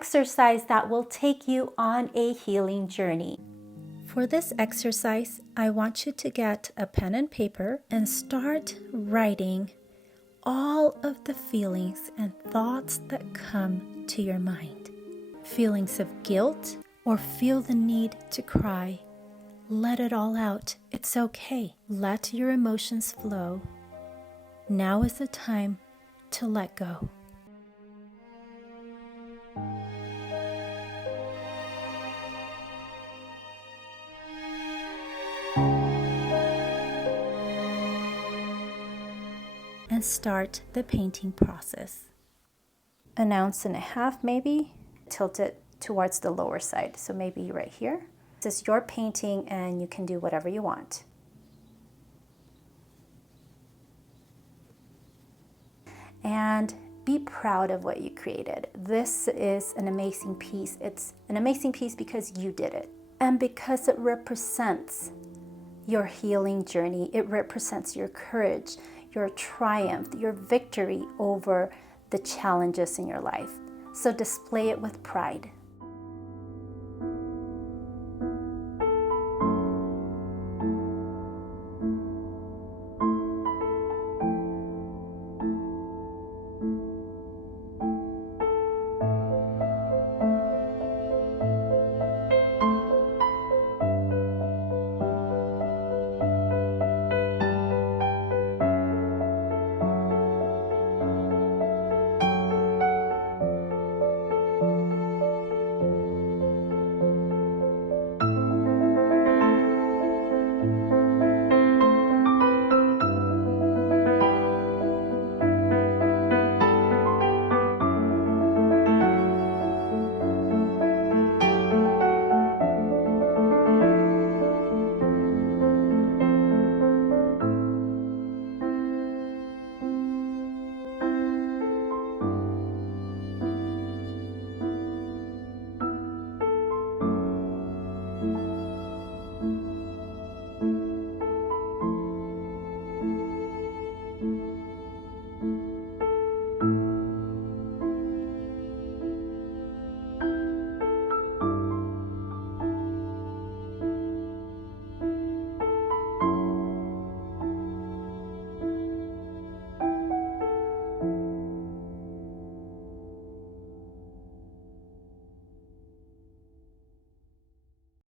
exercise that will take you on a healing journey. For this exercise, I want you to get a pen and paper and start writing all of the feelings and thoughts that come to your mind. Feelings of guilt or feel the need to cry. Let it all out. It's okay. Let your emotions flow. Now is the time to let go. And start the painting process. An ounce and a half maybe. Tilt it towards the lower side, so maybe right here. This is your painting and you can do whatever you want. And be proud of what you created. This is an amazing piece. It's an amazing piece because you did it. And because it represents your healing journey. It represents your courage, your triumph, your victory over the challenges in your life. So display it with pride.